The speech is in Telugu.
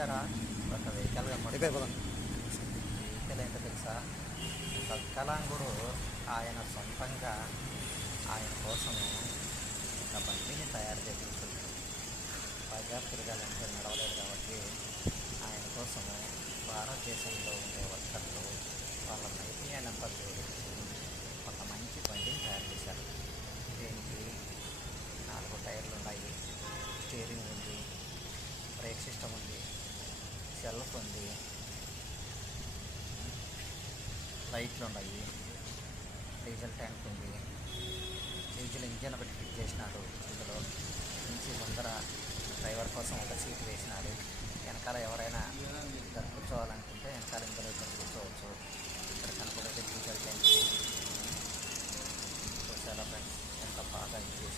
చూసారా ఒక వెహికల్ వెహికల్ ఏంటో తెలుసా? ఒక వికలాంగుడు ఆయన సొంతంగా ఆయన కోసము ఒక బండిని తయారు చేయించుకుంటాడు. పైగా తిరగాలంటే నడవలేదు కాబట్టి ఆయన కోసము భారతదేశంలో ఉండే వర్కర్లు వాళ్ళ నైపుణ్యాన్నంతా జోడించి ఒక మంచి బండిని తయారు చేశారు. దీనికి 4 టైర్లు ఉన్నాయి, స్టీరింగ్ ఉంది, బ్రేక్ సిస్టమ్ ఉంది, సెల్ఫ్ ఉంది, లైట్లు ఉన్నాయి, డీజిల్ ట్యాంక్ ఉంది, డీజిల్ ఇంజన్ ఒకటి ఫిట్ చేసినాడు. ఇందులో నుంచి ముందర డ్రైవర్ కోసం ఒక సీట్ వేసినాడు. వెనకాల ఎవరైనా ఇద్దరు కూర్చోవాలనుకుంటే వెనకాల ఇందులో ఇద్దరు కూర్చోవచ్చు. ఇక్కడ కనపడేది డీజిల్ ట్యాంక్. చూసారా ఫ్రెండ్స్, ఎంత బాగా ఇది